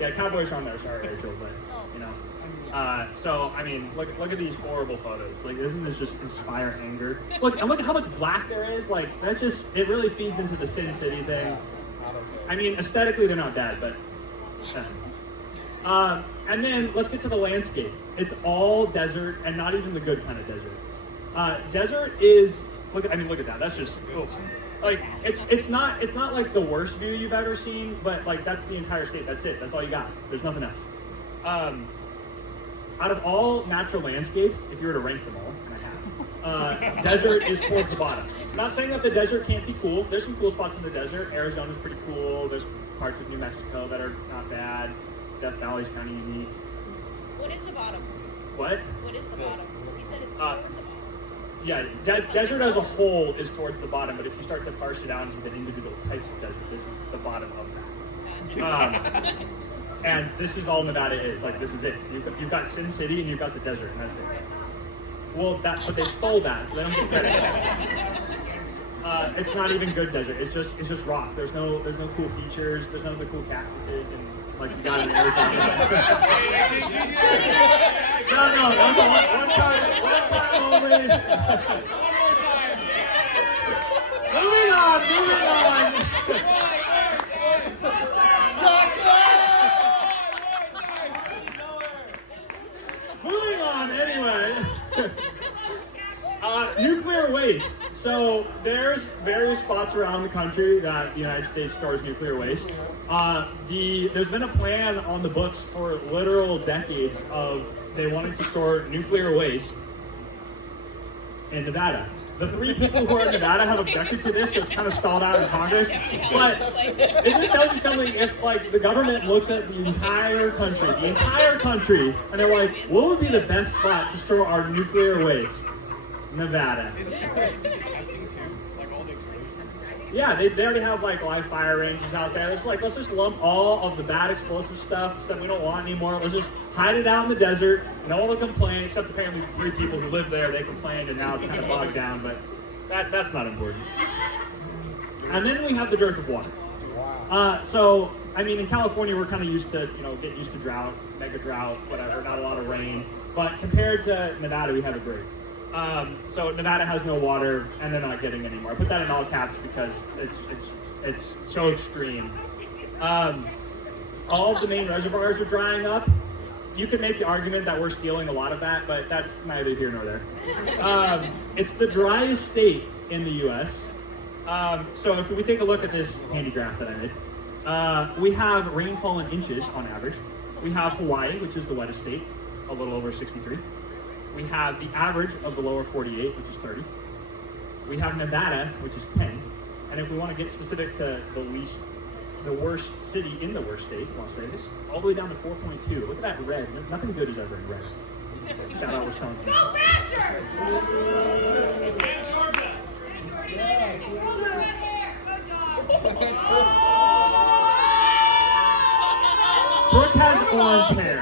Yeah, Cowboys are on there. Sorry, Rachel, but so I mean, look at these horrible photos. Like, doesn't this just inspire anger? Look at how much black there is. Like, it really feeds into the Sin City thing. I mean, aesthetically they're not bad, but. And then let's get to the landscape. It's all desert, and not even the good kind of desert. Desert is look at that. That's just like it's not like the worst view you've ever seen, but like that's the entire state. That's it. That's all you got. There's nothing else. Out of all natural landscapes, if you were to rank them all, and I have, desert is towards the bottom. I'm not saying that the desert can't be cool. There's some cool spots in the desert. Arizona's pretty cool. There's parts of New Mexico that are not bad. Death Valley's kind of unique. What is the bottom? What? What is the bottom? He said it's towards the bottom. Yeah, desert as a whole is towards the bottom, but if you start to parse it down into the individual types of desert, this is the bottom of that. And this is all Nevada is. Like, this is it. You've got Sin City and you've got the desert, and that's it. Well, but they stole that, so they don't get credit. It's not even good desert. It's just rock. There's no cool features. There's none of the cool cactuses and like you got in Arizona. No, that's one time only. One more time. Moving on. Moving on, anyway. Nuclear waste. So there's various spots around the country that the United States stores nuclear waste. There's been a plan on the books for literal decades of they wanted to store nuclear waste in Nevada. The 3 people who are in Nevada have objected to this, so it's kind of stalled out in Congress. But it just tells you something. If like the government looks at the entire country, and they're like, what would be the best spot to store our nuclear waste? Nevada. Isn't that where they do the testing too? Like all the explosions? Yeah, they already have like live fire ranges out there. It's like, let's just lump all of the bad explosive stuff we don't want anymore. Let's just hide it out in the desert. No one will complain, except apparently 3 people who live there. They complained, and now it's kind of bogged down. But that's not important. And then we have the dearth of water. So I mean, in California, we're kind of used to get used to drought, mega drought, whatever. Not a lot of rain. But compared to Nevada, we have it great. So Nevada has no water, and they're not getting any more. I put that in all caps because it's so extreme. All of the main reservoirs are drying up. You could make the argument that we're stealing a lot of that, but that's neither here nor there. It's the driest state in the U.S. So if we take a look at this handy graph that I made, we have rainfall in inches on average. We have Hawaii, which is the wettest state, a little over 63. We have the average of the lower 48, which is 30. We have Nevada, which is 10. And if we want to get specific to the worst city in the worst state, Las Vegas, all the way down to 4.2. Look at that red. Nothing good is ever in red. Shout out Wisconsin. Go Badgers! And Georgia. Girls with red hair. Good job. Brooke has orange hair.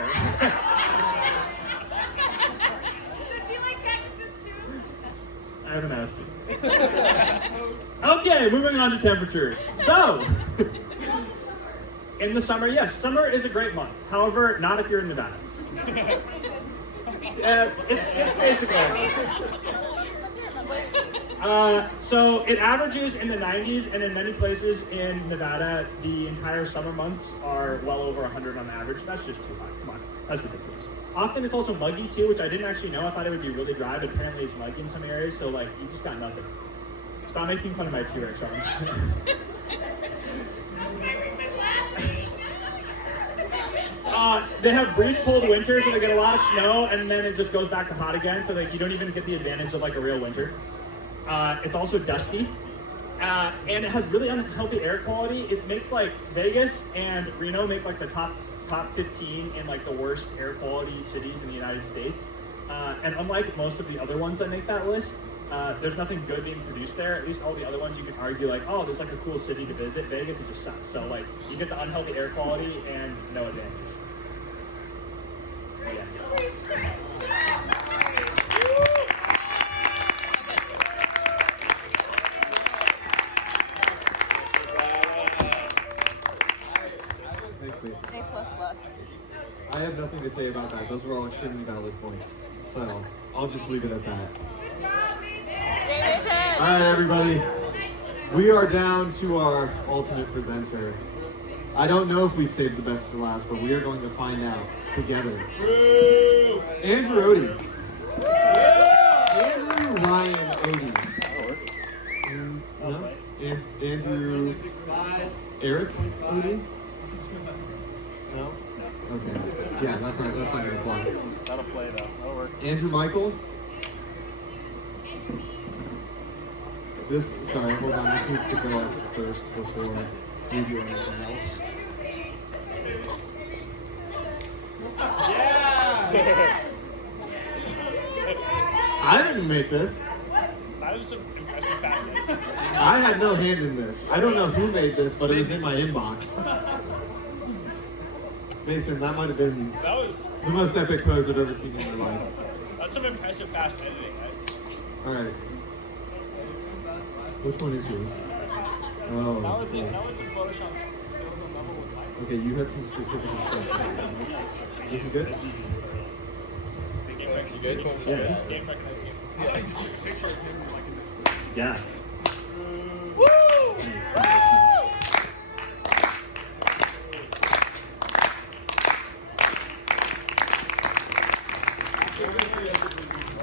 Does she like cactuses too? I haven't asked you. Okay, moving on to temperature. So, in the summer, yes, summer is a great month. However, not if you're in Nevada. It's basically. So it averages in the 90s, and in many places in Nevada, the entire summer months are well over 100 on average. That's just too high. Come on, that's ridiculous. Often it's also muggy too, which I didn't actually know. I thought it would be really dry, but apparently it's muggy in some areas. So like, you just got nothing. Stop making fun of my T-Rex arms. They have brief cold winters where they get a lot of snow, and then it just goes back to hot again. So like, you don't even get the advantage of like a real winter. It's also dusty, and it has really unhealthy air quality. It makes like Vegas and Reno make like the top 15 in like the worst air quality cities in the United States. And unlike most of the other ones that make that list, there's nothing good being produced there. At least all the other ones you can argue like, oh, there's like a cool city to visit. Vegas, it just sucks. So like, you get the unhealthy air quality and no advantages. Yeah. Thanks, mate. A++. I have nothing to say about that. Those were all extremely valid points. So I'll just leave it at that. All right, everybody. We are down to our ultimate presenter. I don't know if we've saved the best for last, but we are going to find out together. Andrew Odie. Andrew Ryan Odie. No? Andrew Eric Odie? No? Okay. Yeah, that's not gonna fly. That'll play though. That'll work. Andrew Michael. Sorry, hold on. This needs to go up first before we do anything else. Yeah. I didn't make this. That was some impressive fashion. I had no hand in this. I don't know who made this, but it was in my inbox. Mason, that might have been That was the most epic pose I've ever seen in my life. that's some impressive fast editing. All right. Which one is yours? Oh, That was cool. the Photoshop level with light. Okay, you had some specific instructions. This is good? You good? Yeah. Game recognized. Yeah, I just took a picture of him like in this. Yeah.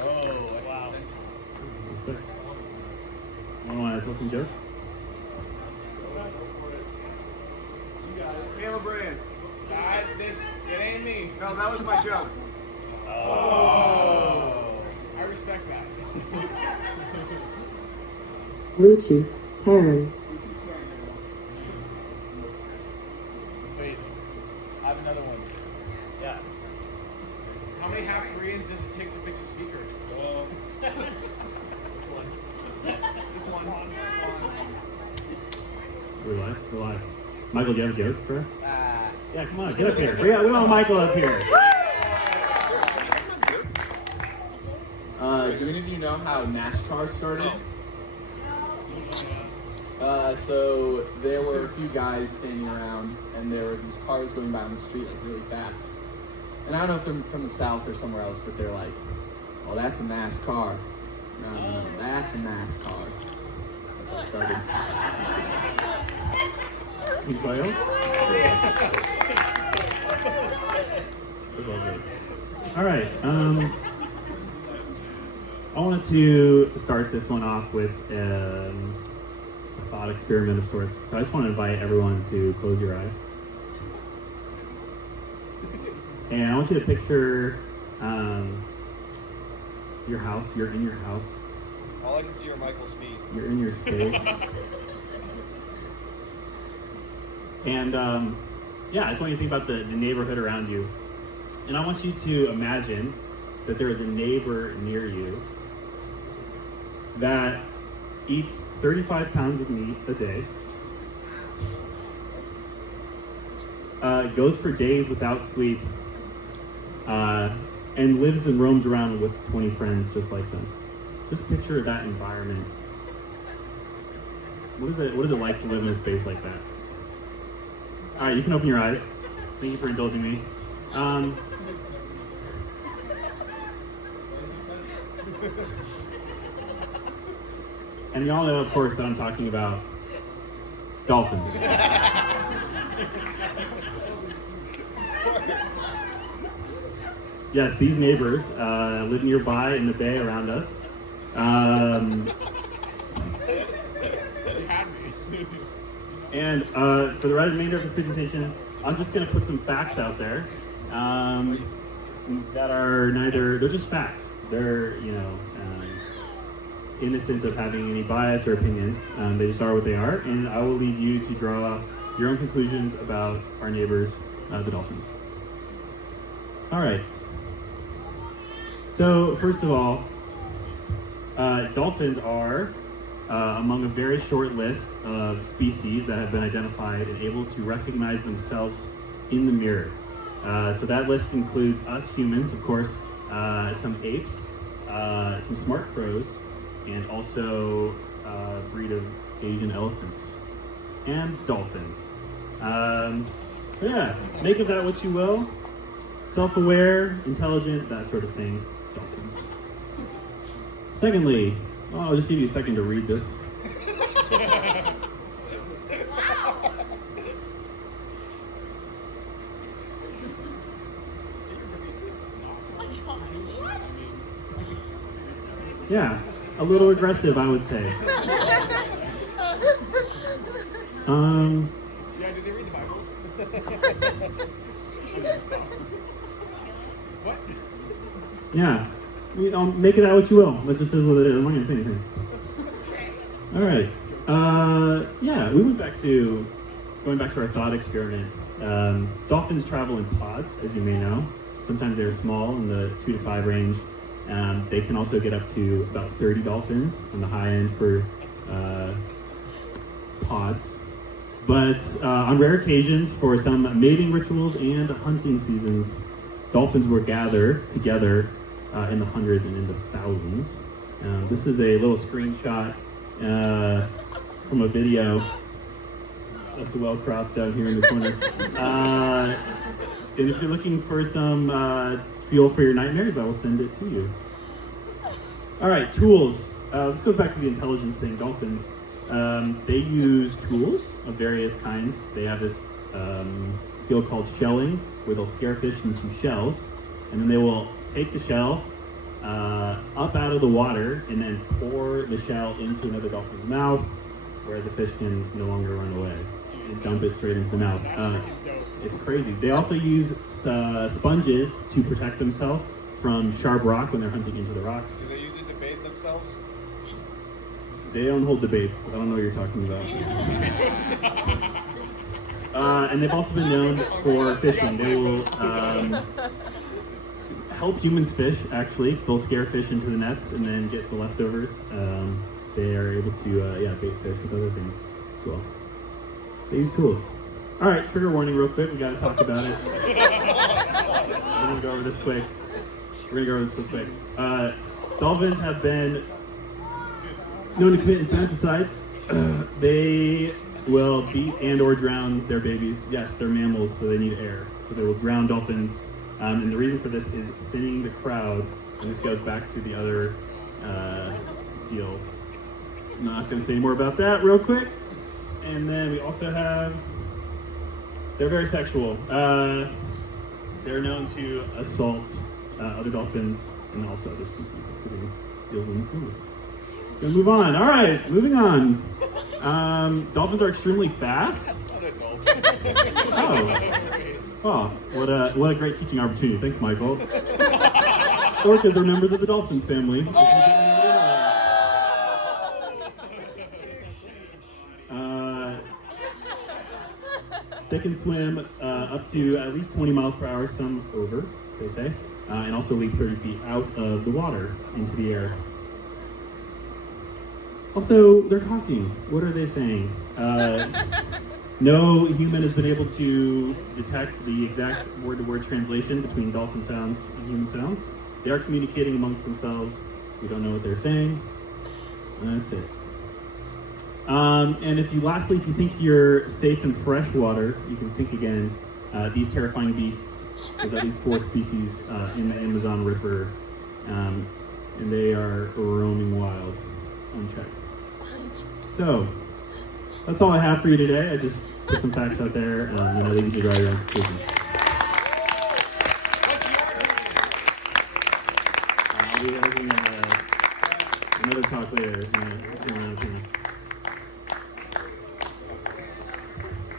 Oh, wow. Want to tell some jokes? Caleb Brands. It ain't me. No, that was my joke. Oh. I respect that. Bluetooth pairing. Wait, I have another one. Yeah. How many half Koreans does it take to fix a speaker? We're live. We're live. Michael, do you have a joke for us? Yeah, come on, get up here. We want Michael up here. Do any of you know how NASCAR started? So there were a few guys standing around, and there were these cars going by on the street like really fast. And I don't know if they're from the South or somewhere else, but they're like, "Oh, that's a NASCAR." No, that's a NASCAR. That's how it started. Israel. All right. I wanted to start this one off with a thought experiment of sorts. So I just want to invite everyone to close your eyes. And I want you to picture your house. You're in your house. All I can see are Michael's feet. You're in your space. And yeah, I just want you to think about the neighborhood around you. And I want you to imagine that there is a neighbor near you that eats 35 pounds of meat a day, goes for days without sleep, and lives and roams around with 20 friends just like them. Just picture that environment. What is it like to live in a space like that? All right, you can open your eyes. Thank you for indulging me. And y'all know, of course, that I'm talking about dolphins. Yes, these neighbors live nearby in the bay around us. And for the remainder of this presentation, I'm just going to put some facts out there that are they're just facts. They're, innocent of having any bias or opinion. They just are what they are, and I will leave you to draw your own conclusions about our neighbors, the dolphins. All right. So first of all, dolphins are among a very short list of species that have been identified and able to recognize themselves in the mirror. So that list includes us humans, of course, some apes, some smart crows, and also a breed of Asian elephants, and dolphins. Yeah, make of that what you will. Self-aware, intelligent, that sort of thing. Dolphins. Secondly, I'll just give you a second to read this. Yeah, a little aggressive, I would say. Yeah, did they read the Bible? What? Yeah, make it out what you will. That just is what it is. I'm not gonna say anything. All right. Yeah, we went back to going back to our thought experiment. Dolphins travel in pods, as you may know. Sometimes they're small, in the 2 to 5 range. They can also get up to about 30 dolphins on the high end for pods. But on rare occasions, for some mating rituals and hunting seasons, dolphins will gather together in the hundreds and in the thousands. This is a little screenshot from a video that's well cropped down here in the corner. And if you're looking for some fuel for your nightmares, I will send it to you. All right, tools. Let's go back to the intelligence thing. Dolphins. They use tools of various kinds. They have this skill called shelling, where they'll scare fish into shells, and then they will take the shell up out of the water and then pour the shell into another dolphin's mouth, where the fish can no longer run away and dump it straight into the mouth. It's crazy. They also use sponges to protect themselves from sharp rock when they're hunting into the rocks. Do they use it to bathe themselves? They don't hold debates. I don't know what you're talking about. And they've also been known for fishing. They will help humans fish, actually. They'll scare fish into the nets and then get the leftovers. They are able to bait fish with other things as well. They use tools. All right, trigger warning real quick. We got to talk about it. We're going to go over this quick. Dolphins have been known to commit infanticide. They will beat and or drown their babies. Yes, they're mammals, so they need air. So they will drown dolphins. And the reason for this is thinning the crowd. And this goes back to the other deal. I'm not going to say more about that real quick. And then we also have They're very sexual. They're known to assault other dolphins and also other species, including eels and humans. Gonna move on. All right, moving on. Dolphins are extremely fast. Oh, what a great teaching opportunity. Thanks, Michael. Orcas are members of the dolphins family. They can swim up to at least 20 miles per hour, some over, they say, and also leap 30 feet out of the water into the air. Also, they're talking. What are they saying? No human has been able to detect the exact word-to-word translation between dolphin sounds and human sounds. They are communicating amongst themselves. We don't know what they're saying. That's it. And if you think you're safe in fresh water, you can think again. These terrifying beasts, there's at least 4 species in the Amazon River, and they are roaming wild, unchecked. So, that's all I have for you today. I just put some facts out there. They need to draw your own conclusions. I'll be having another talk later.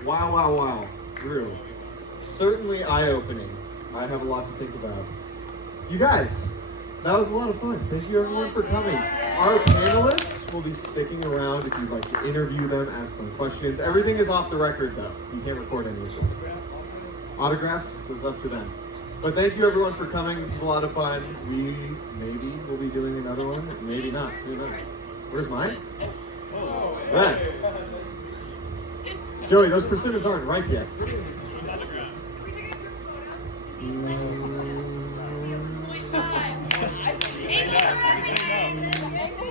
Wow. Drew. Certainly eye-opening. I have a lot to think about. You guys, that was a lot of fun. Thank you everyone for coming. Our panelists will be sticking around if you'd like to interview them, ask them questions. Everything is off the record though. You can't record any of this. Autographs, it's up to them. But thank you everyone for coming. This is a lot of fun. We maybe will be doing another one, maybe not. Who knows? Where's mine? Right. Joey, those persimmons aren't ripe yet.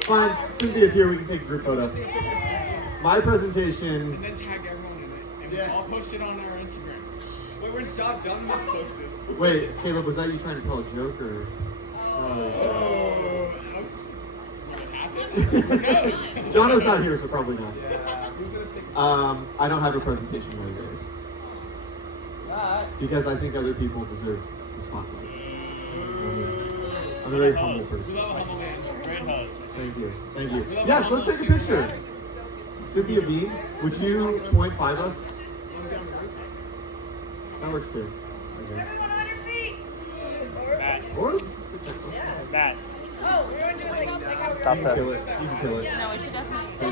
Fine, Cynthia's here, we can take a group photo. My presentation. And then tag everyone in it. And I'll post it on our Instagrams. Wait, where's John? John must post this. Wait, Caleb, was that you trying to tell a joke or? Who knows? Jono's not here, so probably not. Yeah, who's gonna take I don't have a presentation for you guys. Because I think other people deserve the spotlight. I'm a very humble person. Thank you. Yes, let's take a picture. Cynthia Bean, would you 0.5 us? That works too. Okay. Everyone on your feet. Or Matt. Oh, we're going to do like how we're you can kill it. You can kill it. No, we should definitely.